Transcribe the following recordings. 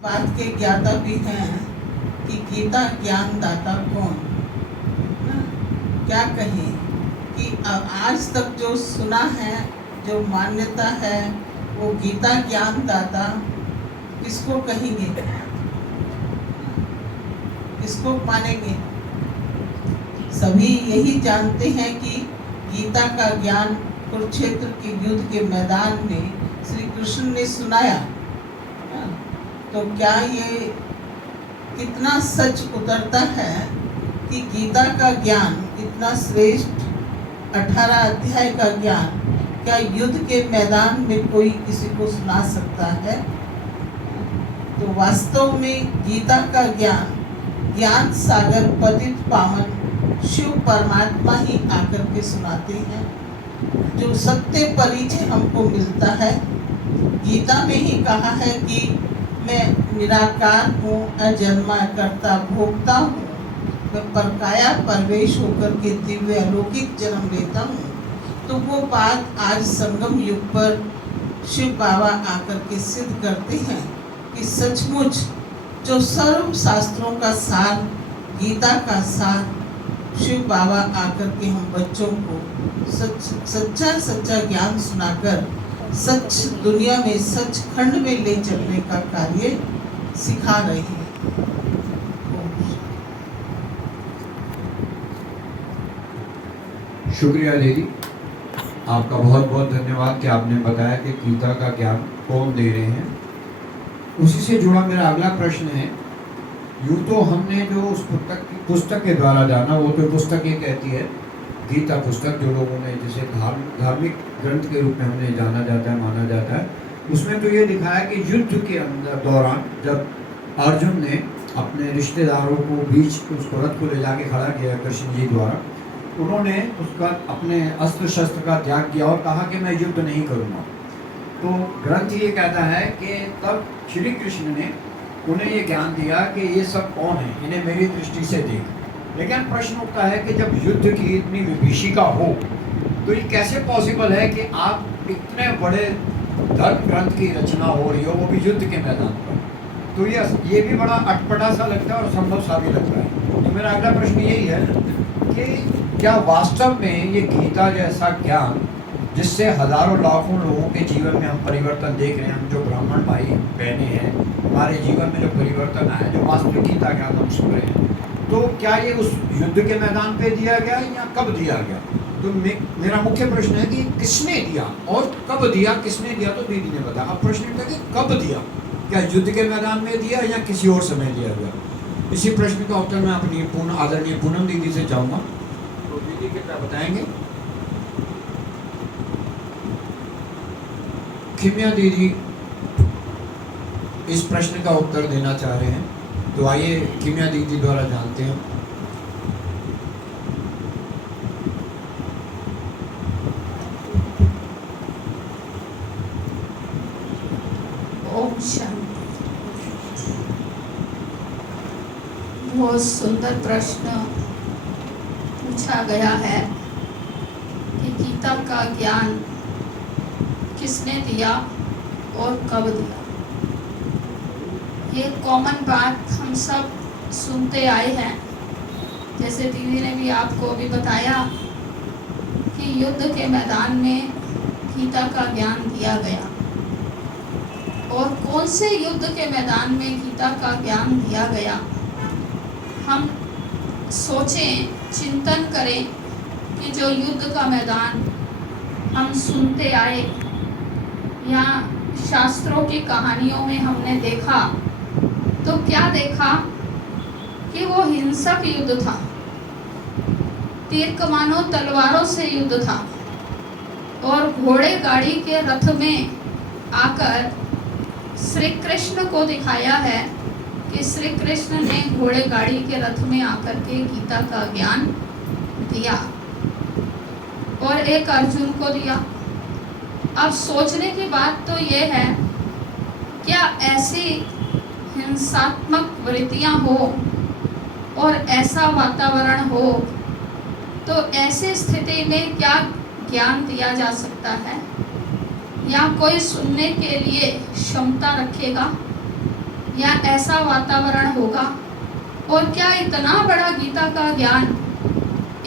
बात के ज्ञाता भी हैं कि गीता ज्ञान दाता कौन, ना? क्या कहें कि आज तक जो सुना है, जो मान्यता है, वो गीता ज्ञान दाता किसको कहेंगे, किसको मानेंगे? सभी यही जानते हैं कि गीता का ज्ञान कुरुक्षेत्र के युद्ध के मैदान में श्री कृष्ण ने सुनाया। तो क्या ये कितना सच उतरता है कि गीता का ज्ञान इतना श्रेष्ठ 18 अध्याय का ज्ञान क्या युद्ध के मैदान में कोई किसी को सुना सकता है? तो वास्तव में गीता का ज्ञान सागर पतित पावन शिव परमात्मा ही आकर के सुनाते हैं। जो सत्य परिचय हमको मिलता है, गीता में ही कहा है कि मैं निराकार हूँ, अजन्मा करता भोगता हूँ, मैं परकाया परवेश होकर के दिव्य अलौकिक जन्म लेता हूँ। तो वो बात आज संगम युग पर शिव बाबा आकर के सिद्ध करते हैं कि सचमुच जो सर्व शास्त्रों का सार, गीता का सार, शिव बाबा आकर के हम बच्चों को सच्चा ज्ञान सुनाकर सच दुनिया में, सच खंड में ले चलने का कार्य सिखा रहे हैं। शुक्रिया दीदी, आपका बहुत बहुत धन्यवाद कि आपने बताया कि गीता का ज्ञान कौन दे रहे हैं। उसी से जुड़ा मेरा अगला प्रश्न है, यूँ तो हमने जो उस पुस्तक के द्वारा जाना, वो तो पुस्तक ये कहती है, गीता पुस्तक जो लोगों ने जैसे धार्मिक ग्रंथ के रूप में हमने जाना जाता है, माना जाता है, उसमें तो ये लिखा है कि युद्ध के अंदर दौरान जब अर्जुन ने अपने रिश्तेदारों को बीच उस रथ को ले जाके खड़ा किया कृष्ण जी द्वारा, उन्होंने उसका अपने अस्त्र शस्त्र का त्याग किया और कहा कि मैं युद्ध नहीं करूँगा। तो ग्रंथ ये कहता है कि तब श्री कृष्ण ने उन्हें ये ज्ञान दिया कि ये सब कौन है, इन्हें मेरी दृष्टि से देख। लेकिन प्रश्न उठता है कि जब युद्ध की इतनी विभीषिका हो तो ये कैसे पॉसिबल है कि आप इतने बड़े धर्म ग्रंथ की रचना हो रही हो, वो भी युद्ध के मैदान पर? तो ये भी बड़ा अटपटा सा लगता है और संभव सा भी लगता है। तो मेरा अगला प्रश्न यही है कि क्या वास्तव में ये गीता जैसा ज्ञान, जिससे हजारों लाखों लोगों के जीवन में हम परिवर्तन देख रहे हैं, हम जो ब्राह्मण भाई बहने हैं, हमारे जीवन में जो परिवर्तन आया, जो वास्तविक गीता ज्ञान हम सुन रहे हैं, तो क्या ये उस युद्ध के मैदान पे दिया गया या कब दिया गया? तो मेरा मुख्य प्रश्न है कि किसने दिया और कब दिया, किसने दिया? तो दीदी ने बताया। अब प्रश्न है कि कब दिया, क्या युद्ध के मैदान में दिया या किसी और समय दिया गया? इसी प्रश्न का उत्तर मैं अपनी आदरणीय पूनम दीदी से चाहूँगा, तो दीदी क्या बताएंगे? खिमिया दीदी इस प्रश्न का उत्तर देना चाह रहे हैं, तो आइए खिमिया दीदी द्वारा जानते हैं। ओम शांति। बहुत सुंदर प्रश्न पूछा गया है कि गीता का ज्ञान किसने दिया और कब दिया। ये कॉमन बात हम सब सुनते आए हैं। जैसे दीदी ने भी आपको अभी बताया कि युद्ध के मैदान में गीता का ज्ञान दिया गया, और कौन से युद्ध के मैदान में गीता का ज्ञान दिया गया, हम सोचें, चिंतन करें कि जो युद्ध का मैदान हम सुनते आए या शास्त्रों की कहानियों में हमने देखा, तो क्या देखा कि वो हिंसक युद्ध था, तीर कमानों तलवारों से युद्ध था, और घोड़े गाड़ी के रथ में आकर श्री कृष्ण को दिखाया है कि श्री कृष्ण ने घोड़े गाड़ी के रथ में आकर के गीता का ज्ञान दिया और एक अर्जुन को दिया। अब सोचने की बात तो ये है, क्या ऐसी हिंसात्मक वृत्तियां हो और ऐसा वातावरण हो, तो ऐसी स्थिति में क्या ज्ञान दिया जा सकता है? या कोई सुनने के लिए क्षमता रखेगा? या ऐसा वातावरण होगा? और क्या इतना बड़ा गीता का ज्ञान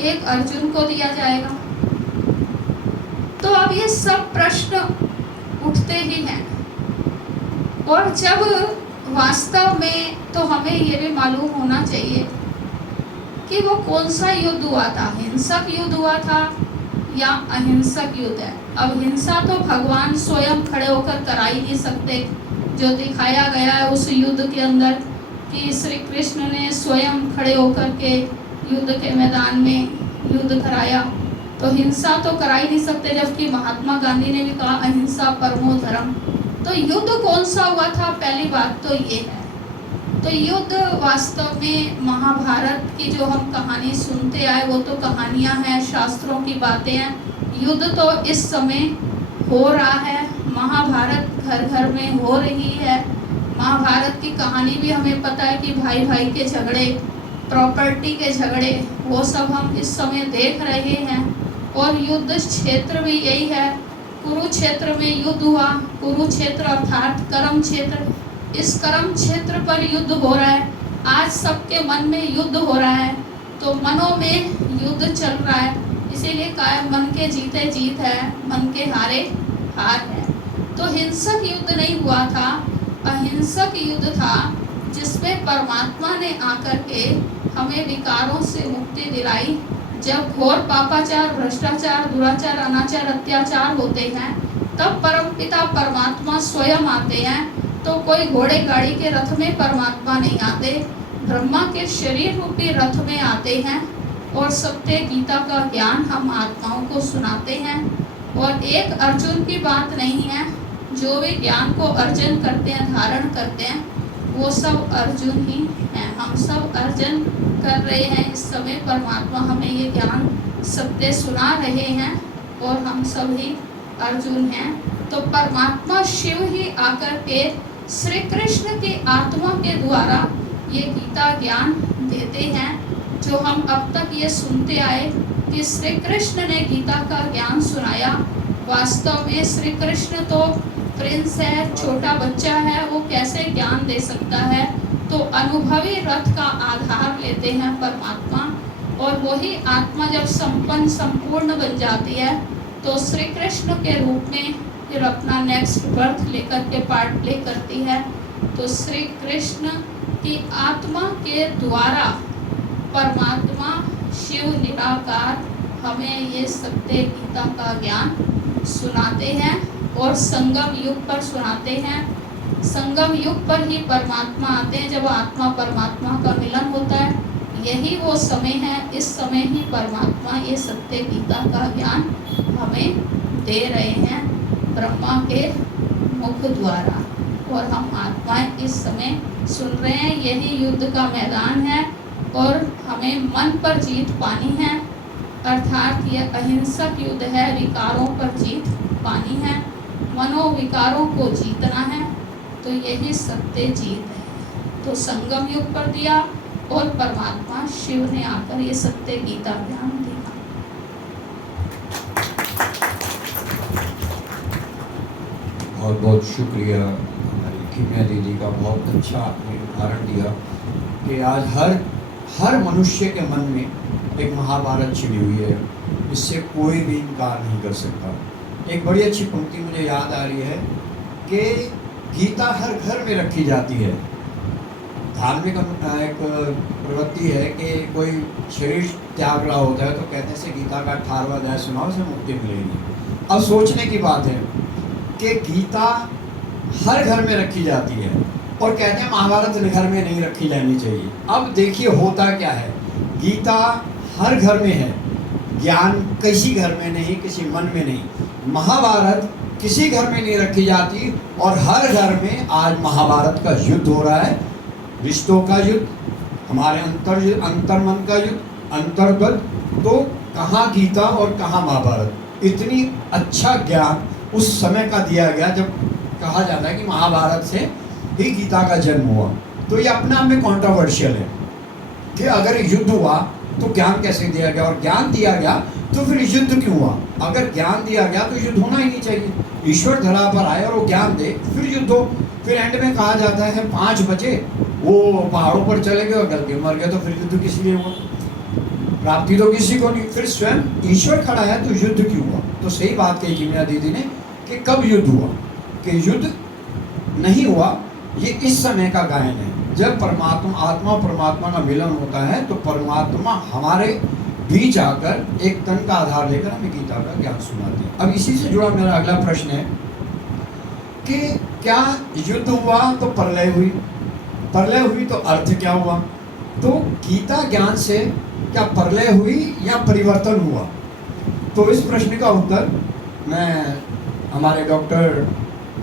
एक अर्जुन को दिया जाएगा? तो अब ये सब प्रश्न उठते ही हैं। और जब वास्तव में तो हमें ये भी मालूम होना चाहिए कि वो कौन सा युद्ध हुआ था, हिंसक युद्ध हुआ था या अहिंसक युद्ध है। अब हिंसा तो भगवान स्वयं खड़े होकर करा ही नहीं सकते। जो दिखाया गया है उस युद्ध के अंदर कि श्री कृष्ण ने स्वयं खड़े होकर के युद्ध के मैदान में युद्ध कराया, तो हिंसा तो करा ही नहीं सकते। जबकि महात्मा गांधी ने भी कहा अहिंसा परमो धर्म। तो युद्ध कौन सा हुआ था? पहली बात तो ये है। तो युद्ध वास्तव में महाभारत की जो हम कहानी सुनते आए वो तो कहानियां हैं, शास्त्रों की बातें हैं। युद्ध तो इस समय हो रहा है, महाभारत घर घर में हो रही है। महाभारत की कहानी भी हमें पता है कि भाई भाई के झगड़े, प्रॉपर्टी के झगड़े, वो सब हम इस समय देख रहे हैं। और युद्ध क्षेत्र भी यही है। कुरुक्षेत्र में युद्ध हुआ, कुरुक्षेत्र अर्थात कर्म क्षेत्र, इस कर्म क्षेत्र पर युद्ध हो रहा है। आज सबके मन में युद्ध हो रहा है, तो मनों में युद्ध चल रहा है। इसीलिए कहा है मन के जीते जीत है, मन के हारे हार है। तो हिंसक युद्ध नहीं हुआ था, अहिंसक युद्ध था, जिसमें परमात्मा ने आकर के हमें विकारों से मुक्ति दिलाई। जब घोर पापाचार, भ्रष्टाचार, दुराचार, अनाचार, अत्याचार होते हैं, तब परमपिता परमात्मा स्वयं आते हैं। तो कोई घोड़े गाड़ी के रथ में परमात्मा नहीं आते, ब्रह्मा के शरीर रूपी रथ में आते हैं और सत्य गीता का ज्ञान हम आत्माओं को सुनाते हैं। और एक अर्जुन की बात नहीं है, जो भी ज्ञान को अर्जन करते हैं, धारण करते हैं, वो सब अर्जुन ही हैं। हम सब अर्जन कर रहे हैं इस समय। परमात्मा हमें ये ज्ञान सत्य सुना रहे हैं और हम सब ही अर्जुन हैं। तो परमात्मा शिव ही आकर के श्री कृष्ण की आत्मा के द्वारा ये गीता ज्ञान देते हैं। जो हम अब तक ये सुनते आए कि श्री कृष्ण ने गीता का ज्ञान सुनाया। वास्तव में श्री कृष्ण तो प्रिंस है, छोटा बच्चा है, वो कैसे ज्ञान दे सकता है? तो अनुभवी रथ का आधार लेते हैं परमात्मा। और वही आत्मा जब संपन्न संपूर्ण बन जाती है तो श्री कृष्ण के रूप में फिर अपना नेक्स्ट बर्थ लेकर के पार्ट प्ले करती है। तो श्री कृष्ण की आत्मा के द्वारा परमात्मा शिव निराकार हमें ये सत्य गीता का ज्ञान सुनाते हैं और संगम युग पर सुनाते हैं। संगम युग पर ही परमात्मा आते हैं, जब आत्मा परमात्मा का मिलन होता है। यही वो समय है, इस समय ही परमात्मा ये सत्य गीता का ज्ञान हमें दे रहे हैं ब्रह्मा के मुख द्वारा। और हम आत्माएं इस समय सुन रहे हैं। यही युद्ध का मैदान है और हमें मन पर जीत पानी है, अर्थात ये अहिंसक युद्ध है। विकारों पर जीत पानी है, मनोविकारों को जीतना है। तो यही सत्य जीत है। तो संगम युग पर दिया और परमात्मा शिव ने आकर ये सत्य गीता ज्ञान दिया। बहुत बहुत शुक्रिया हमारी कीमिया दीदी का। बहुत अच्छा आपने उदाहरण दिया कि आज हर मनुष्य के मन में एक महाभारत छिपी हुई है, इससे कोई भी इनकार नहीं कर सकता। एक बड़ी अच्छी पंक्ति मुझे याद आ रही है कि गीता हर घर में रखी जाती है। धार्मिक एक प्रवृत्ति है कि कोई शरीर त्याग रहा होता है तो कहते हैं से गीता का 18वां अध्याय सुनाओ, से मुक्ति मिलेगी। अब सोचने की बात है कि गीता हर घर में रखी जाती है और कहते हैं महाभारत घर में नहीं रखी जानी चाहिए। अब देखिए होता क्या है, गीता हर घर में है, ज्ञान किसी घर में नहीं, किसी मन में नहीं। महाभारत किसी घर में नहीं रखी जाती और हर घर में आज महाभारत का युद्ध हो रहा है। रिश्तों का युद्ध, हमारे अंतर्मन का युद्ध, अंतर्गत। तो कहाँ गीता और कहाँ महाभारत। इतनी अच्छा ज्ञान उस समय का दिया गया जब कहा जाता है कि महाभारत से ही गीता का जन्म हुआ। तो ये अपने आप में कॉन्ट्रोवर्शियल है कि अगर युद्ध हुआ तो ज्ञान कैसे दिया गया, और ज्ञान दिया गया तो फिर युद्ध क्यों हुआ। अगर ज्ञान दिया गया तो युद्ध होना ही नहीं चाहिए। ईश्वर धरा पर आए और वो ज्ञान दे, फिर युद्ध हो। फिर एंड में कहा जाता है 5 बचे, वो पहाड़ों पर चले गए और गलती मर गए, तो फिर युद्ध किस लिए हुआ? प्राप्ति तो किसी को नहीं। फिर स्वयं ईश्वर खड़ा है तो युद्ध क्यों हुआ? तो सही बात कही किमिया दीदी ने कि कब युद्ध हुआ, कि युद्ध नहीं हुआ, ये इस समय का गायन है। जब परमात्मा, आत्मा और परमात्मा का मिलन होता है तो परमात्मा हमारे बीच आकर एक तन का आधार लेकर हमें गीता का ज्ञान सुनाते हैं। अब इसी से जुड़ा मेरा अगला प्रश्न है कि क्या युद्ध हुआ तो प्रलय हुई, प्रलय हुई तो अर्थ क्या हुआ? तो गीता ज्ञान से क्या प्रलय हुई या परिवर्तन हुआ? तो इस प्रश्न का उत्तर मैं हमारे डॉक्टर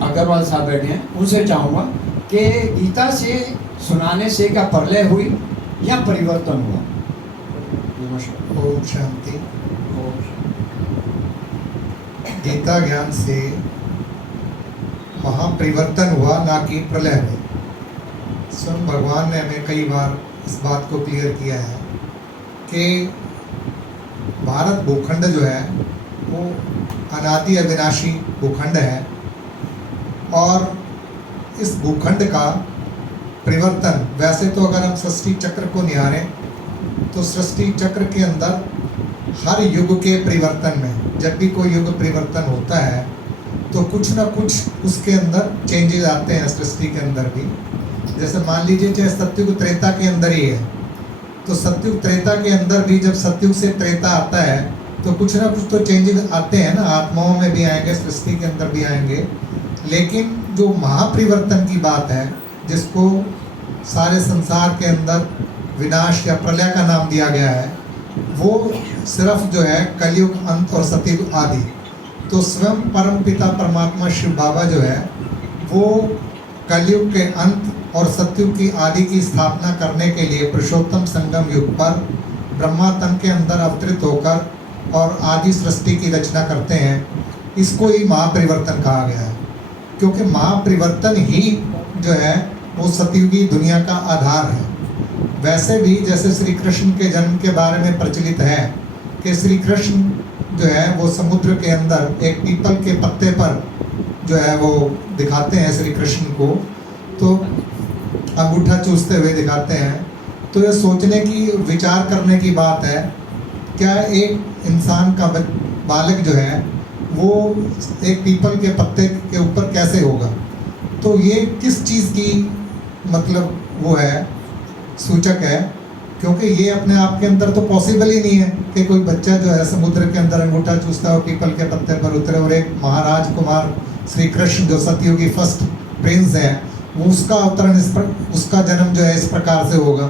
अग्रवाल साहब बैठे हैं, उनसे चाहूँगा कि गीता से सुनाने से क्या प्रलय हुई या परिवर्तन हुआ? ओम शांति। गीता ज्ञान से महापरिवर्तन हुआ, ना कि प्रलय हुई। स्वयं भगवान ने हमें कई बार इस बात को क्लियर किया है कि भारत भूखंड जो है वो अनादि अविनाशी भूखंड है, और इस भूखंड का परिवर्तन, वैसे तो अगर हम सृष्टि चक्र को निहारें तो सृष्टि चक्र के अंदर हर युग के परिवर्तन में, जब भी कोई युग परिवर्तन होता है तो कुछ ना कुछ उसके अंदर चेंजेस आते हैं सृष्टि के अंदर भी। जैसे मान लीजिए चाहे सतयुग त्रेता के अंदर ही है, तो सतयुग त्रेता के अंदर भी जब सतयुग से त्रेता आता है तो कुछ ना कुछ तो चेंजेस आते हैं ना, आत्माओं में भी आएंगे, सृष्टि के अंदर भी आएंगे। लेकिन जो महापरिवर्तन की बात है, जिसको सारे संसार के अंदर विनाश या प्रलय का नाम दिया गया है, वो सिर्फ जो है कलयुग अंत और सतयुग आदि। तो स्वयं परम पिता परमात्मा शिव बाबा जो है वो कलयुग के अंत और सतयुग की आदि की स्थापना करने के लिए पुरुषोत्तम संगम युग पर ब्रह्मा तन के अंदर अवतरित होकर और आदि सृष्टि की रचना करते हैं। इसको ही महापरिवर्तन कहा गया है, क्योंकि महापरिवर्तन ही जो है वो सतयुगी दुनिया का आधार है। वैसे भी जैसे श्री कृष्ण के जन्म के बारे में प्रचलित है कि श्री कृष्ण जो है वो समुद्र के अंदर एक पीपल के पत्ते पर जो है वो दिखाते हैं श्री कृष्ण को, तो अंगूठा चूसते हुए दिखाते हैं। तो ये सोचने की, विचार करने की बात है, क्या एक इंसान का बालक जो है वो एक पीपल के पत्ते के ऊपर कैसे होगा? तो ये किस चीज़ की मतलब वो है, सूचक है, क्योंकि ये अपने आप के अंदर तो पॉसिबल ही नहीं है कि कोई बच्चा जो है समुद्र के अंदर अंगूठा चूसता हो, पीपल के पत्ते पर उतरे, और एक महाराज कुमार श्री कृष्ण जो सतयुगी फर्स्ट प्रिंस है वो उसका अवतरण उसका जन्म जो है इस प्रकार से होगा।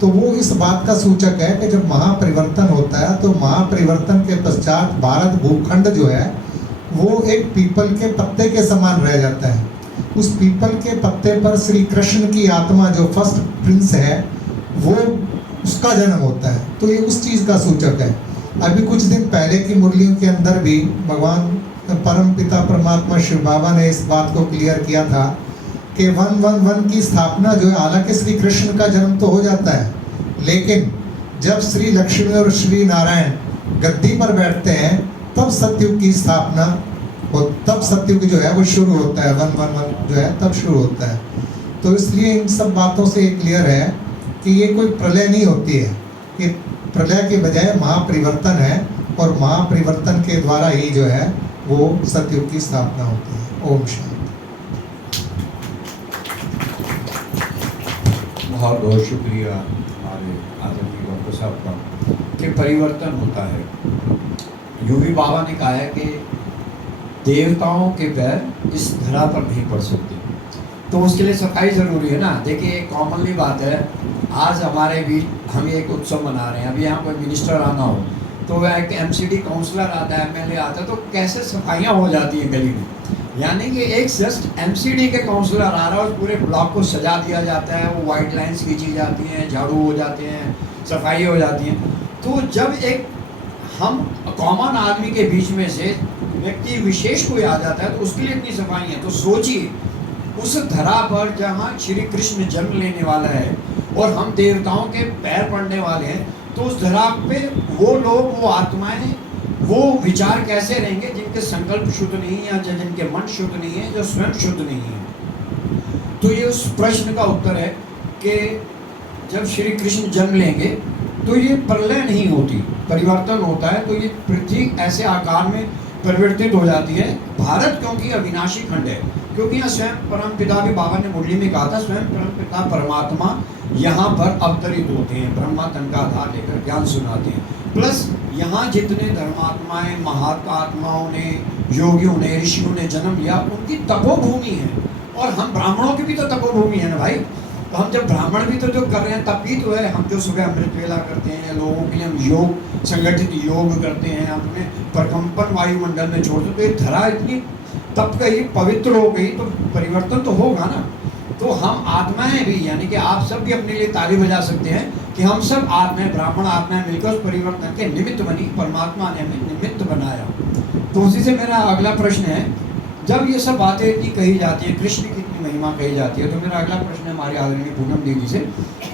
तो वो इस बात का सूचक है कि जब महापरिवर्तन होता है तो महापरिवर्तन के पश्चात भारत भूखंड जो है वो एक पीपल के पत्ते के समान रह जाता है। उस पीपल के पत्ते पर श्री कृष्ण की आत्मा जो फर्स्ट प्रिंस है वो उसका जन्म होता है। तो ये उस चीज़ का सूचक है। अभी कुछ दिन पहले की मुरलियों के अंदर भी भगवान परम पिता परमात्मा शिव बाबा ने इस बात को क्लियर किया था कि 111 की स्थापना जो है, हालांकि श्री कृष्ण का जन्म तो हो जाता है, लेकिन जब श्री लक्ष्मी और श्री नारायण गद्दी पर बैठते हैं तब सतयुग की स्थापना हो, तब सतयुग जो है वो शुरू होता है, 111 जो है तब शुरू होता है। तो इसलिए इन सब बातों से ये क्लियर है कि ये कोई प्रलय नहीं होती है, ये प्रलय के बजाय महापरिवर्तन है, और महापरिवर्तन के द्वारा ही जो है वो सतयुग की स्थापना होती है। ओम शांति। बहुत बहुत शुक्रिया हमारे आदरणीय डॉक्टर साहब का कि परिवर्तन होता है। यूं भी बाबा ने कहा है कि देवताओं के पैर इस धरा पर नहीं पड़ सकते, तो उसके लिए सफाई ज़रूरी है ना। देखिए कॉमनली बात है, आज हमारे बीच हम एक उत्सव मना रहे हैं, अभी यहाँ कोई मिनिस्टर आना हो तो वह एक एमसीडी काउंसलर आता है, एमएलए आता है, तो कैसे सफाइयाँ हो जाती हैं गली में। यानी कि एक जस्ट एमसीडी के काउंसलर आ रहा है और पूरे ब्लॉक को सजा दिया जाता है, वो वाइट लाइन्स खींची जाती हैं, झाड़ू हो जाते हैं, सफाई हो जाती हैं। तो जब एक हम कॉमन आदमी के बीच में से व्यक्ति विशेष कोई आ जाता है तो उसके लिए इतनी सफाई है। तो सोचिए उस धरा पर जहाँ श्री कृष्ण जन्म लेने वाला है और हम देवताओं के पैर पड़ने वाले हैं, तो उस धरा पे वो लोग, वो आत्माएं, वो विचार कैसे रहेंगे जिनके संकल्प शुद्ध नहीं है, या जिनके मन शुद्ध नहीं है, जो स्वयं शुद्ध नहीं है। तो ये उस प्रश्न का उत्तर है कि जब श्री कृष्ण जन्म लेंगे तो ये प्रलय नहीं होती, परिवर्तन होता है। तो ये पृथ्वी ऐसे आकार में परिवर्तित हो जाती है। भारत क्योंकि अविनाशी खंड है, क्योंकि यहाँ स्वयं परमपिता भी, बाबा ने मुरली में कहा था, स्वयं परमपिता परमात्मा यहाँ पर अवतरित होते हैं, ब्रह्मा तन का आधार लेकर ज्ञान सुनाते हैं। प्लस यहाँ जितने धर्मात्माएं, महात्माओं ने, योगियों ने, ऋषियों ने जन्म लिया, उनकी तपोभूमि है। और हम ब्राह्मणों की भी तो तपोभूमि है ना भाई। तो हम जब ब्राह्मण भी तो जो कर रहे हैं तब भी तो है। हम जो सुबह अमृत वेला करते हैं, लोगों के लिए हम योग, संगठित योग करते हैं, अपने प्रकंपन वायुमंडल में छोड़ते, तो ये धरा इतनी तप गई, पवित्र हो गई, तो परिवर्तन तो होगा ना। तो हम आत्माएं भी, यानी कि आप सब भी अपने लिए ताली बजा सकते हैं कि हम सब आत्माएं, ब्राह्मण आत्माएं मिलकर उस परिवर्तन के निमित्त बनी, परमात्मा ने हमें निमित्त बनाया। तो उसी से मेरा अगला प्रश्न है, जब ये सब बातें इतनी कही जाती हैं, कृष्ण की इतनी महिमा कही जाती है, तो मेरा अगला प्रश्न है हमारे आदरणीय पूनम देवी से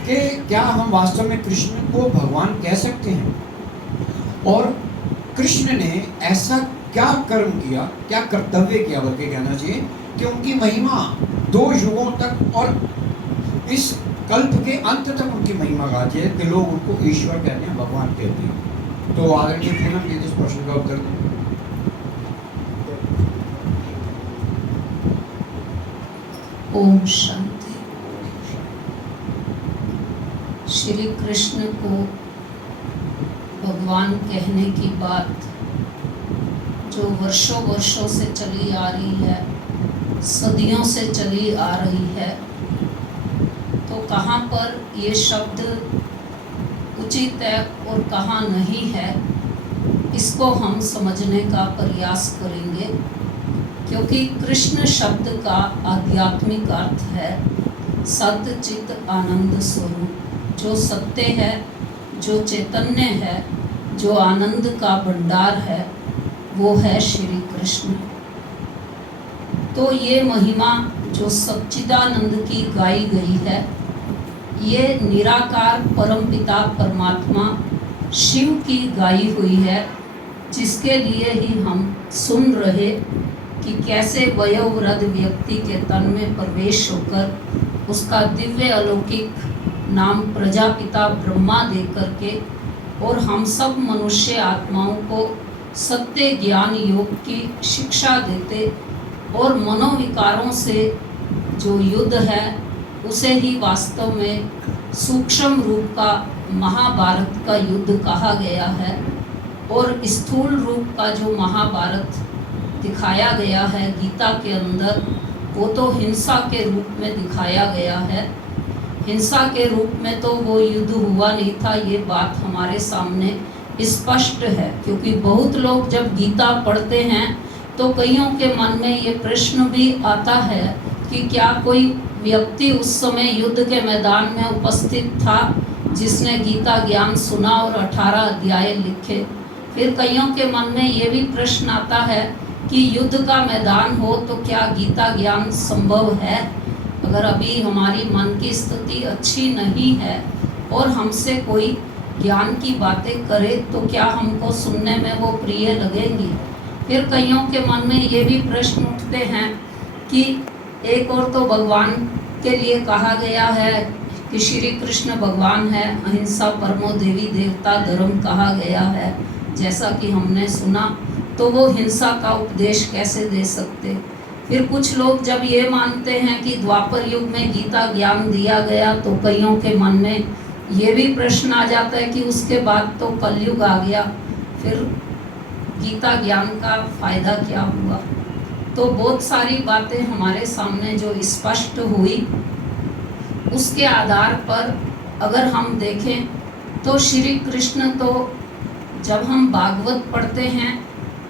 कि क्या हम वास्तव में कृष्ण को भगवान कह सकते हैं? और कृष्ण ने ऐसा क्या कर्म किया, क्या कर्तव्य किया बल्कि कहना चाहिए, कि उनकी महिमा 2 युगों तक और इस कल्प के अंत तक उनकी महिमा गाती है कि लोग उनको ईश्वर कहते हैं, भगवान कहते हैं। तो आदरणीय पूनम जी इस प्रश्न का उत्तर दें। ओम शांति। श्री कृष्ण को भगवान कहने की बात जो वर्षों वर्षों से चली आ रही है, सदियों से चली आ रही है, तो कहाँ पर ये शब्द उचित है और कहाँ नहीं है, इसको हम समझने का प्रयास करेंगे। क्योंकि कृष्ण शब्द का आध्यात्मिक अर्थ है सत्य चित आनंद स्वरूप, जो सत्य है, जो चैतन्य है, जो आनंद का भंडार है, वो है श्री कृष्ण। तो ये महिमा जो सच्चिदानंद की गाई गई है, ये निराकार परमपिता परमात्मा शिव की गाई हुई है, जिसके लिए ही हम सुन रहे कि कैसे वयोवृद्ध व्यक्ति के तन में प्रवेश होकर उसका दिव्य अलौकिक नाम प्रजापिता ब्रह्मा दे करके और हम सब मनुष्य आत्माओं को सत्य ज्ञान योग की शिक्षा देते और मनोविकारों से जो युद्ध है उसे ही वास्तव में सूक्ष्म रूप का महाभारत का युद्ध कहा गया है। और स्थूल रूप का जो महाभारत दिखाया गया है गीता के अंदर, वो तो हिंसा के रूप में दिखाया गया है। हिंसा के रूप में तो वो युद्ध हुआ नहीं था, ये बात हमारे सामने स्पष्ट है। क्योंकि बहुत लोग जब गीता पढ़ते हैं तो कईयों के मन में ये प्रश्न भी आता है कि क्या कोई व्यक्ति उस समय युद्ध के मैदान में उपस्थित था जिसने गीता ज्ञान सुना और 18 अध्याय लिखे। फिर कईयों के मन में ये भी प्रश्न आता है कि युद्ध का मैदान हो तो क्या गीता ज्ञान संभव है? अगर अभी हमारी मन की स्थिति अच्छी नहीं है और हमसे कोई ज्ञान की बातें करे तो क्या हमको सुनने में वो प्रिय लगेंगी? फिर कईयों के मन में ये भी प्रश्न उठते हैं कि एक और तो भगवान के लिए कहा गया है कि श्री कृष्ण भगवान है, अहिंसा परमो देवी देवता धर्म कहा गया है, जैसा कि हमने सुना, तो वो हिंसा का उपदेश कैसे दे सकते? फिर कुछ लोग जब ये मानते हैं कि द्वापर युग में गीता ज्ञान दिया गया तो कईयों के मन में ये भी प्रश्न आ जाता है कि उसके बाद तो कलयुग आ गया, फिर गीता ज्ञान का फायदा क्या हुआ? तो बहुत सारी बातें हमारे सामने जो स्पष्ट हुई, उसके आधार पर अगर हम देखें तो श्री कृष्ण तो जब हम भागवत पढ़ते हैं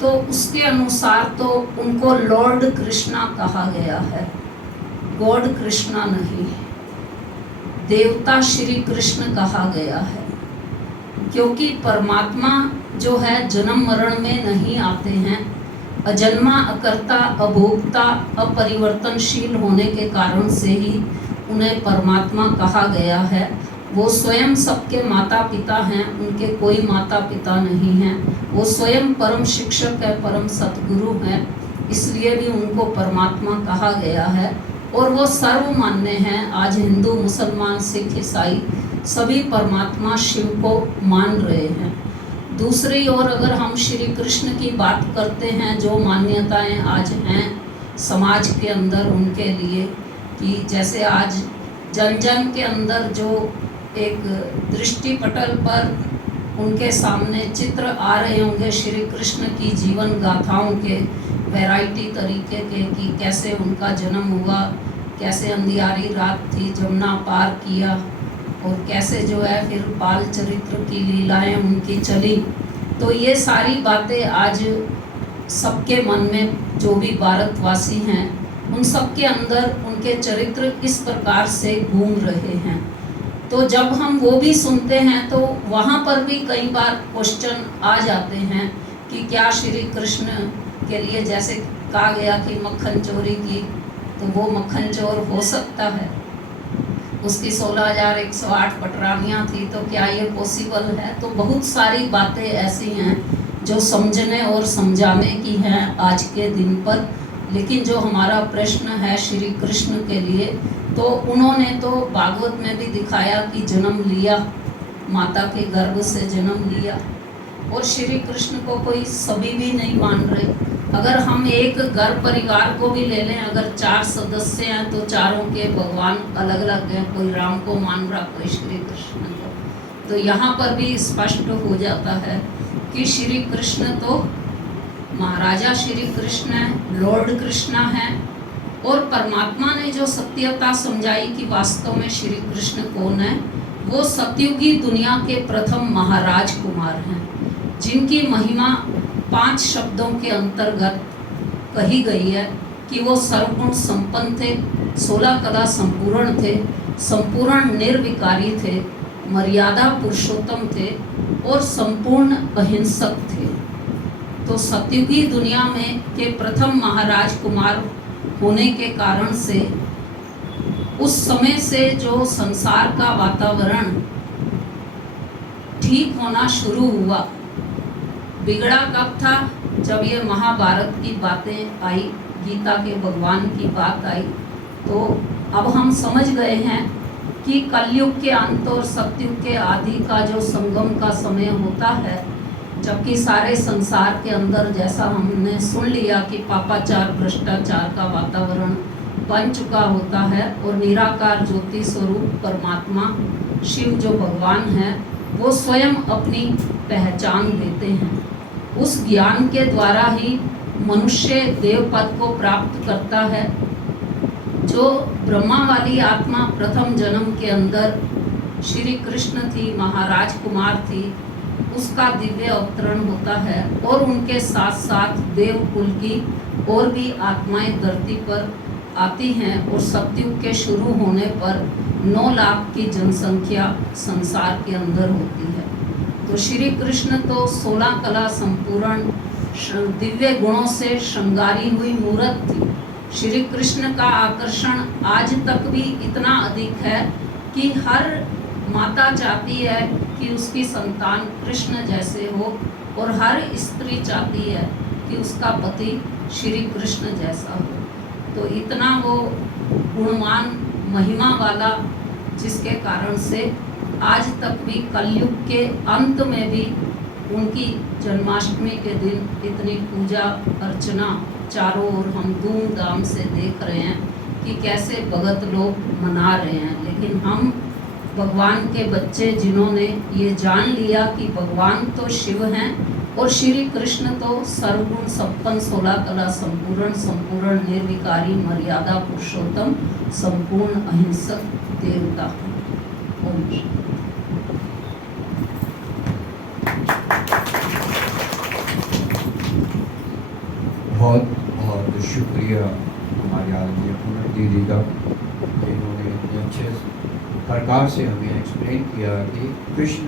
तो उसके अनुसार तो उनको लॉर्ड कृष्णा कहा गया है, गॉड कृष्णा नहीं, देवता श्री कृष्ण कहा गया है। क्योंकि परमात्मा जो है जन्म मरण में नहीं आते हैं, अजन्मा अकर्ता अभोक्ता अपरिवर्तनशील होने के कारण से ही उन्हें परमात्मा कहा गया है। वो स्वयं सबके माता पिता हैं, उनके कोई माता पिता नहीं हैं। वो स्वयं परम शिक्षक है, परम सतगुरु हैं, इसलिए भी उनको परमात्मा कहा गया है। और वो सर्वमान्य हैं। आज हिंदू, मुसलमान, सिख, ईसाई सभी परमात्मा शिव को मान रहे हैं। दूसरी ओर अगर हम श्री कृष्ण की बात करते हैं, जो मान्यताएं आज हैं समाज के अंदर उनके लिए, कि जैसे आज जन जन के अंदर जो एक दृष्टि पटल पर उनके सामने चित्र आ रहे होंगे श्री कृष्ण की जीवन गाथाओं के, वैरायटी तरीके के, कि कैसे उनका जन्म हुआ, कैसे अंधियारी रात थी जमुना पार किया, और कैसे जो है फिर बाल चरित्र की लीलाएं उनकी चली। तो ये सारी बातें आज सबके मन में, जो भी भारतवासी हैं, उन सब के अंदर उनके चरित्र इस प्रकार से घूम रहे हैं। तो जब हम वो भी सुनते हैं तो वहाँ पर भी कई बार क्वेश्चन आ जाते हैं कि क्या श्री कृष्ण के लिए, जैसे कहा गया कि मक्खन चोरी की, तो वो मक्खन चोर हो सकता है? उसकी 16,108 पटरानियाँ थी, तो क्या ये पॉसिबल है? तो बहुत सारी बातें ऐसी हैं जो समझने और समझाने की हैं आज के दिन पर। लेकिन जो हमारा प्रश्न है श्री कृष्ण के लिए, तो उन्होंने तो भागवत में भी दिखाया कि जन्म लिया, माता के गर्भ से जन्म लिया, और श्री कृष्ण को कोई सभी भी नहीं मान रहे। अगर हम एक घर परिवार को भी ले लें, अगर 4 सदस्य हैं तो चारों के भगवान अलग अलग हैं, कोई राम को मान रहा, कोई श्री कृष्ण को। तो यहाँ पर भी स्पष्ट हो जाता है कि श्री कृष्ण तो महाराजा श्री कृष्ण है, लॉर्ड कृष्णा है, और परमात्मा ने जो सत्यता समझाई कि वास्तव में श्री कृष्ण कौन है, वो सतयुगी दुनिया के प्रथम महाराज कुमार हैं, जिनकी महिमा 5 शब्दों के अंतर्गत कही गई है कि वो सर्वगुण संपन्न थे, 16 कला संपूर्ण थे, संपूर्ण निर्विकारी थे, मर्यादा पुरुषोत्तम थे और संपूर्ण अहिंसक थे। तो सतयुगी दुनिया में के प्रथम महाराज कुमार होने के कारण से उस समय से जो संसार का वातावरण ठीक होना शुरू हुआ। बिगड़ा कब था? जब ये महाभारत की बातें आई, गीता के भगवान की बात आई, तो अब हम समझ गए हैं कि कलयुग के अंत और सतयुग के आदि का जो संगम का समय होता है, जबकि सारे संसार के अंदर, जैसा हमने सुन लिया कि पापाचार, भ्रष्टाचार का वातावरण बन चुका होता है, और निराकार ज्योति स्वरूप परमात्मा शिव जो भगवान है, वो स्वयं अपनी पहचान देते हैं। उस ज्ञान के द्वारा ही मनुष्य देव पद को प्राप्त करता है। जो ब्रह्मा वाली आत्मा प्रथम जन्म के अंदर श्री कृष्ण थी, महाराज कुमार थी, उसका दिव्य अवतरण होता है, और उनके साथ साथ देव कुल की और भी आत्माएं धरती पर आती हैं, और सतयुग के शुरू होने पर 9 लाख की जनसंख्या संसार के अंदर होती है। तो श्री कृष्ण तो 16 कला संपूर्ण दिव्य गुणों से श्रृंगारी हुई मूर्त थी। श्री कृष्ण का आकर्षण आज तक भी इतना अधिक है कि हर माता चाहती है कि उसकी संतान कृष्ण जैसे हो, और हर स्त्री चाहती है कि उसका पति श्री कृष्ण जैसा हो। तो इतना वो गुणवान, महिमा वाला, जिसके कारण से आज तक भी कलयुग के अंत में भी उनकी जन्माष्टमी के दिन इतनी पूजा अर्चना चारों ओर हम धूमधाम से देख रहे हैं कि कैसे भगत लोग मना रहे हैं। लेकिन हम भगवान के बच्चे, जिन्होंने ये जान लिया कि भगवान तो शिव हैं और श्री कृष्ण तो सर्वगुण संपन्न, 16 कला संपूर्ण, संपूर्ण निर्विकारी, मर्यादा पुरुषोत्तम, संपूर्ण अहिंसक देवता। ओम बहुत बहुत शुक्रिया हमारे आदरणीय पूनम दीदी का, जिन्होंने इतने अच्छे प्रकार से हमें एक्सप्लेन किया कि कृष्ण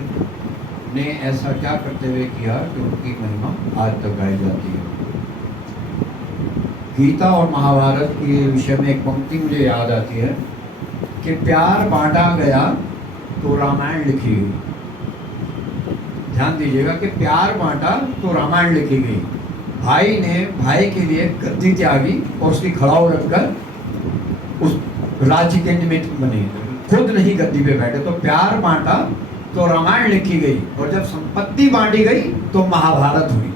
ने ऐसा क्या करते हुए किया कि उनकी महिमा आज तक गाई जाती है। गीता और महाभारत के विषय में एक पंक्ति मुझे याद आती है कि प्यार बांटा गया तो रामायण लिखी गई। ध्यान दीजिएगा कि प्यार बांटा तो रामायण लिखी गई। भाई ने भाई के लिए गद्दी त्यागी और उसकी खड़ाऊ रखकर उस राज्य के निमित्त बने, खुद नहीं गद्दी पे बैठे। तो प्यार बांटा तो रामायण लिखी गई, और जब संपत्ति बांटी गई तो महाभारत हुई।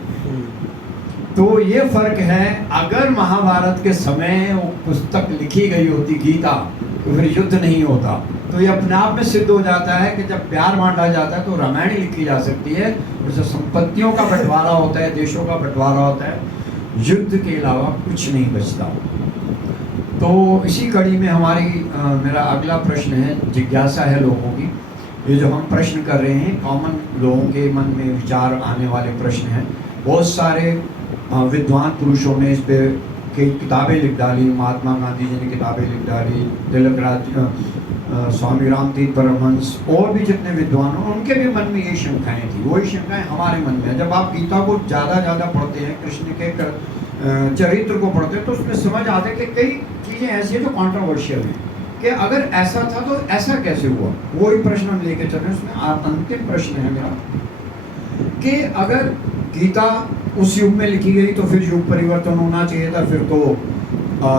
तो ये फर्क है। अगर महाभारत के समय वो पुस्तक लिखी गई होती गीता, तो फिर युद्ध नहीं होता। तो ये अपने आप में सिद्ध हो जाता है कि जब प्यार बांटा जाता है तो रामायण लिखी जा सकती है। और जब संपत्तियों का बंटवारा होता है, देशों का बंटवारा होता है, युद्ध के अलावा कुछ नहीं बचता। तो इसी कड़ी में मेरा अगला प्रश्न है, जिज्ञासा है लोगों की। ये जो हम प्रश्न कर रहे हैं, कॉमन लोगों के मन में विचार आने वाले प्रश्न हैं। बहुत सारे विद्वान पुरुषों ने इस पे कई किताबें लिख डाली। महात्मा गांधी जी ने किताबें लिख डाली, तिलक राज, स्वामी रामतीर्थ परमहंस, और भी जितने विद्वान हैं उनके भी मन में ये शंकाएं थी। वही शंकाएं हमारे मन में है। जब आप गीता को ज़्यादा पढ़ते हैं, कृष्ण के चरित्र को पढ़ते हैं, तो उसमें समझ आते हैं कि कई चीज़ें ऐसी हैं जो कॉन्ट्रोवर्शियल हैं, कि अगर ऐसा था तो ऐसा कैसे हुआ। वही प्रश्न हम लेके चल रहे हैं। उसमें अंतिम प्रश्न है मेरा कि अगर गीता उस युग में लिखी गई तो फिर युग परिवर्तन होना चाहिए था। फिर तो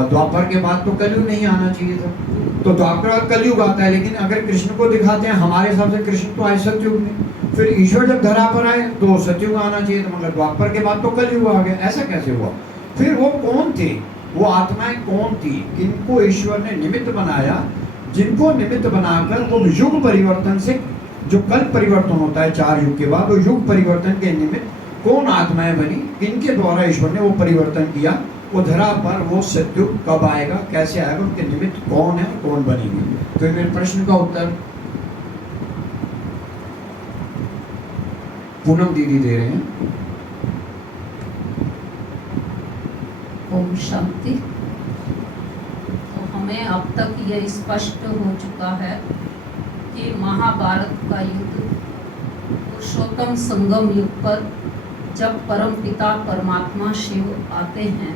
द्वापर के बाद तो कलयुग नहीं आना चाहिए था। तो द्वापर कलयुग आता है, लेकिन अगर कृष्ण को दिखाते हैं हमारे हिसाब से कृष्ण तो आए सतयुग में। फिर ईश्वर जब धरा पर आए तो सतयुग आना चाहिए था, मगर द्वापर के बाद तो कलयुग आ गया। ऐसा कैसे हुआ? फिर वो कौन थे, वो आत्माएं कौन थी, किनको ईश्वर ने निमित्त बनाया, जिनको निमित्त बनाकर वो युग परिवर्तन से, जो कल परिवर्तन होता है 4 युग के बाद, वो युग परिवर्तन के निमित्त कौन आत्माएं बनी, किनके द्वारा ईश्वर ने वो परिवर्तन किया, वो धरा पर वो सतयुग कब आएगा, कैसे आएगा, उनके निमित्त कौन है, कौन बनेगी। तो मेरे प्रश्न का उत्तर पूनम दीदी दे रहे हैं। ओम शांति। तो हमें अब तक यह स्पष्ट हो चुका है कि महाभारत का युद्ध पुरुषोत्तम संगम युग पर जब परम पिता परमात्मा शिव आते हैं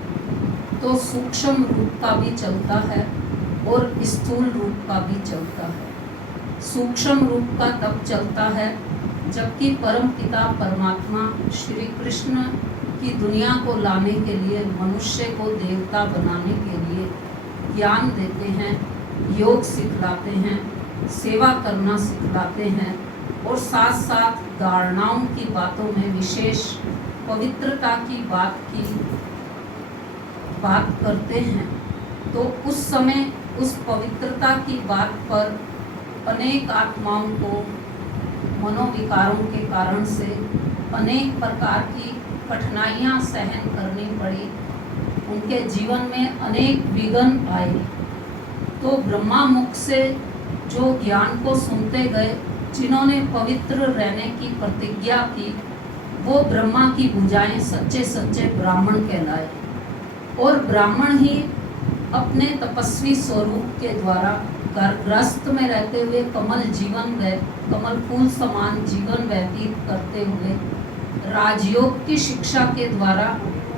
तो सूक्ष्म रूप का भी चलता है और स्थूल रूप का भी चलता है। सूक्ष्म रूप का तब चलता है जबकि परम पिता परमात्मा श्री कृष्ण की दुनिया को लाने के लिए, मनुष्य को देवता बनाने के लिए ज्ञान देते हैं, योग सिखलाते हैं, सेवा करना सिखलाते हैं, और साथ साथ धारणाओं की बातों में विशेष पवित्रता की बात करते हैं। तो उस समय उस पवित्रता की बात पर अनेक आत्माओं को मनोविकारों के कारण से अनेक प्रकार की कठिनाइयाँ सहन करनी पड़ी, उनके जीवन में अनेक विघ्न आए। तो ब्रह्मा मुख से जो ज्ञान को सुनते गए, जिन्होंने पवित्र रहने की प्रतिज्ञा की, वो ब्रह्मा की भुजाएं सच्चे सच्चे ब्राह्मण कहलाए। और ब्राह्मण ही अपने तपस्वी स्वरूप के द्वारा गर्भग्रस्त में रहते हुए कमल फूल समान जीवन व्यतीत करते हुए राजयोग की शिक्षा के द्वारा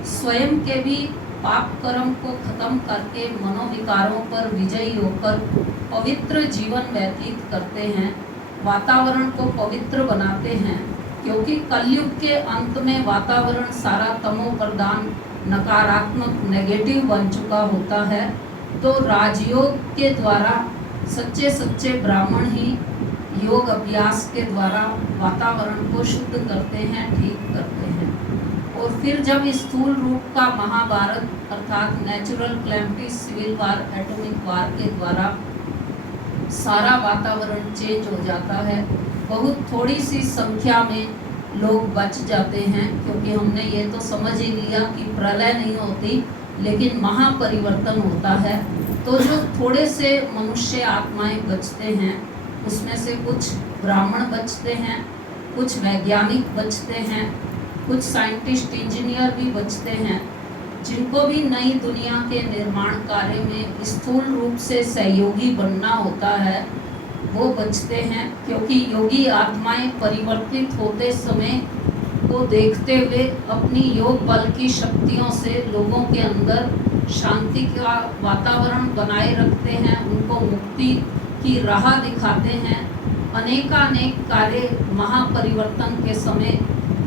स्वयं के भी पाप कर्म को खत्म करके मनोविकारों पर विजयी होकर पवित्र जीवन व्यतीत करते हैं, वातावरण को पवित्र बनाते हैं। क्योंकि कलयुग के अंत में वातावरण सारा तमो प्रधान, नकारात्मक, नेगेटिव बन चुका होता है। तो राजयोग के द्वारा सच्चे सच्चे ब्राह्मण ही योग अभ्यास के द्वारा वातावरण को शुद्ध करते हैं, ठीक करते हैं। और फिर जब स्थूल रूप का महाभारत अर्थात natural calamity, civil war, atomic war के द्वारा सारा वातावरण चेंज हो जाता है, बहुत थोड़ी सी संख्या में लोग बच जाते हैं। क्योंकि हमने ये तो समझ ही लिया कि प्रलय नहीं होती लेकिन महापरिवर्तन होता है। तो जो थोड़े से मनुष्य आत्माएं बचते हैं, उसमें से कुछ ब्राह्मण बचते हैं, कुछ वैज्ञानिक बचते हैं, कुछ साइंटिस्ट इंजीनियर भी बचते हैं, जिनको भी नई दुनिया के निर्माण कार्य में स्थूल रूप से सहयोगी बनना होता है, वो बचते हैं। क्योंकि योगी आत्माएं परिवर्तित होते समय को देखते हुए अपनी योग बल की शक्तियों से लोगों के अंदर शांति का वातावरण बनाए रखते हैं, उनको मुक्ति की राह दिखाते हैं। अनेकानेक कार्य महापरिवर्तन के समय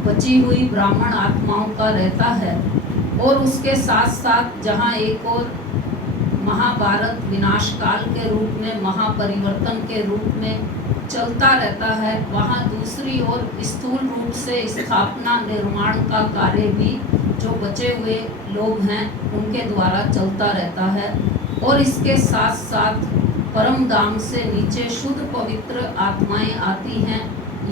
बची हुई ब्राह्मण आत्माओं का रहता है। और उसके साथ साथ जहाँ एक और महाभारत विनाश काल के रूप में, महापरिवर्तन के रूप में चलता रहता है, वहाँ दूसरी ओर स्थूल रूप से स्थापना निर्माण का कार्य भी जो बचे हुए लोग हैं उनके द्वारा चलता रहता है। और इसके साथ साथ परम धाम से नीचे शुद्ध पवित्र आत्माएं आती हैं,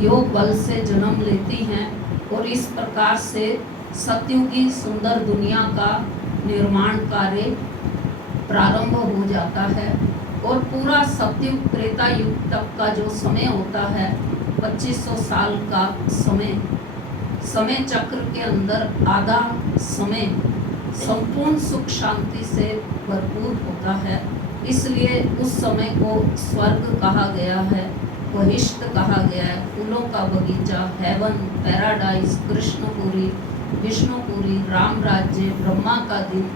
योग बल से जन्म लेती हैं और इस प्रकार से सतयुग की सुंदर दुनिया का निर्माण कार्य प्रारंभ हो जाता है। और पूरा सतयुग त्रेता युग तक का जो समय होता है 2500 साल का समय चक्र के अंदर आधा समय संपूर्ण सुख शांति से भरपूर होता है। इसलिए उस समय को स्वर्ग कहा गया है, बहिष्ठ कहा गया है, फूलों का बगीचा, हेवन, पैराडाइज, कृष्णपुरी, विष्णुपुरी, राम राज्य, ब्रह्मा का दिन,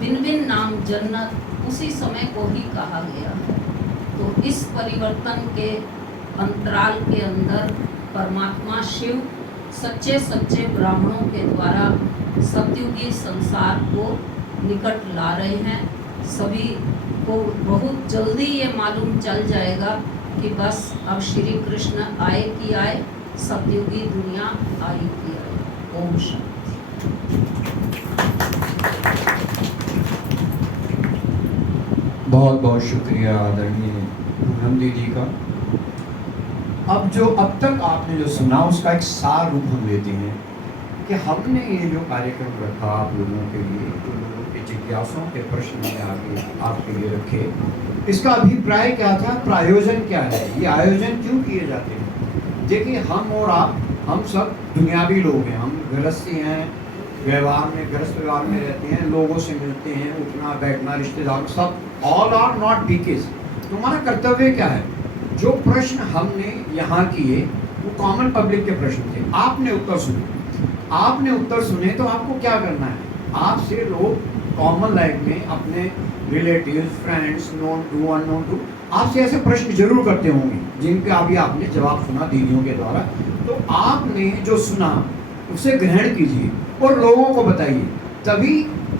भिन्न भिन्न नाम, जन्नत उसी समय को ही कहा गया है। तो इस परिवर्तन के अंतराल के अंदर परमात्मा शिव सच्चे सच्चे ब्राह्मणों के द्वारा सतयुगी संसार को निकट ला रहे हैं। सभी को बहुत जल्दी ये मालूम चल जाएगा कि बस अब श्री कृष्ण आए कि आए, सतयुगी दुनिया आई कि आए। ओम शांति। बहुत बहुत शुक्रिया आदरणीय पूनम दीदी का। अब तक आपने जो सुना उसका एक सार रूप हम लेते हैं कि हमने ये जो कार्यक्रम रखा आप लोगों के लिए, जो लोगों के जिज्ञासाओं के प्रश्न में आगे आपके लिए रखे, इसका अभिप्राय क्या था, प्रायोजन क्या है, ये आयोजन क्यों किए जाते हैं। देखिए हम और आप, हम सब दुनियावी लोग हैं, हम गृहस्थी हैं, गृहस्थ व्यवहार में रहते हैं, लोगों से मिलते हैं, उठना बैठना, रिश्तेदार सब, ऑल आर नॉट बीकेज। तुम्हारा कर्तव्य क्या है, जो प्रश्न हमने यहाँ किए वो कॉमन पब्लिक के प्रश्न थे, आपने उत्तर सुने तो आपको क्या करना है, आपसे लोग कॉमन लाइफ में अपने relatives, friends, known to unknown to, आपसे ऐसे प्रश्न जरूर करते होंगे जिनका अभी आपने जवाब सुना दीदियों के द्वारा। तो आपने जो सुना उसे ग्रहण कीजिए और लोगों को बताइए, तभी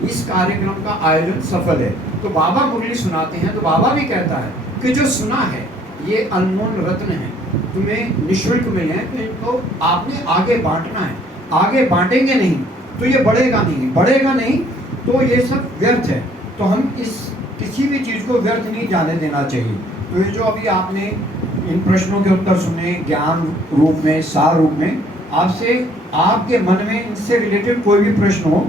इस कार्यक्रम का आयोजन सफल है। तो बाबा मुरली सुनाते हैं तो बाबा भी कहता है कि जो सुना है ये अनमोल रत्न है, तुम्हें निःशुल्क मिले हैं, तो इनको आपने आगे बांटना है। आगे बांटेंगे नहीं तो ये बढ़ेगा नहीं तो ये सब व्यर्थ है। तो हम इस किसी भी चीज़ को व्यर्थ नहीं जाने देना चाहिए। तो ये जो अभी आपने इन प्रश्नों के उत्तर सुने ज्ञान रूप में, सार रूप में, आपसे आपके मन में इनसे रिलेटेड कोई भी प्रश्न हो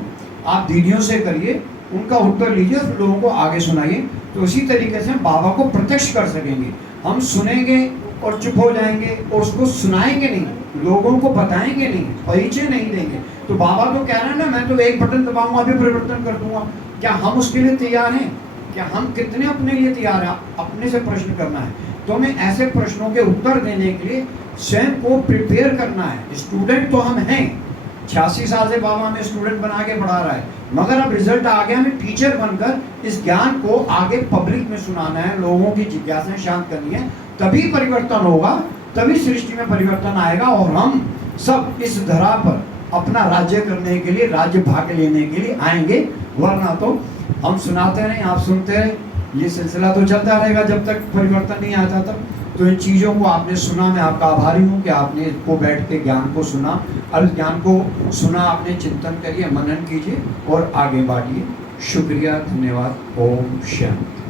आप दीदियों से करिए, उनका उत्तर लीजिए और लोगों को आगे सुनाइए। तो उसी तरीके से हम बाबा को प्रत्यक्ष कर सकेंगे। हम सुनेंगे और चुप हो जाएंगे और उसको सुनाएंगे नहीं, लोगों को बताएंगे नहीं, परिचय नहीं देंगे। तो बाबा तो कह रहे हैं ना, मैं तो एक बटन दबाऊंगा अभी परिवर्तन कर दूंगा। क्या हम उसके लिए तैयार हैं? क्या हम कितने अपने लिए तैयार हैं? अपने से प्रश्न करना है। तो हमें ऐसे प्रश्नों के उत्तर देने के लिए स्वयं को प्रिपेयर करना है। स्टूडेंट तो हम हैं, 86 साल से बाबा हमें स्टूडेंट बना के पढ़ा रहा है, मगर अब रिजल्ट आ गया, हमें टीचर बनकर इस ज्ञान को आगे पब्लिक में सुनाना है, लोगों की जिज्ञासाएं शांत करनी है। तभी परिवर्तन होगा, तभी सृष्टि में परिवर्तन आएगा और हम सब इस धरा पर अपना राज्य करने के लिए, राज्य भाग लेने के लिए आएंगे। वरना तो हम सुनाते रहें, आप सुनते रहें, ये सिलसिला तो चलता रहेगा जब तक परिवर्तन नहीं आता तब। तो इन चीज़ों को आपने सुना, मैं आपका आभारी हूँ कि आपने इसको बैठ के ज्ञान को सुना। और ज्ञान को सुना आपने, चिंतन करिए, मनन कीजिए और आगे बढ़िए। शुक्रिया, धन्यवाद। ओम शांति।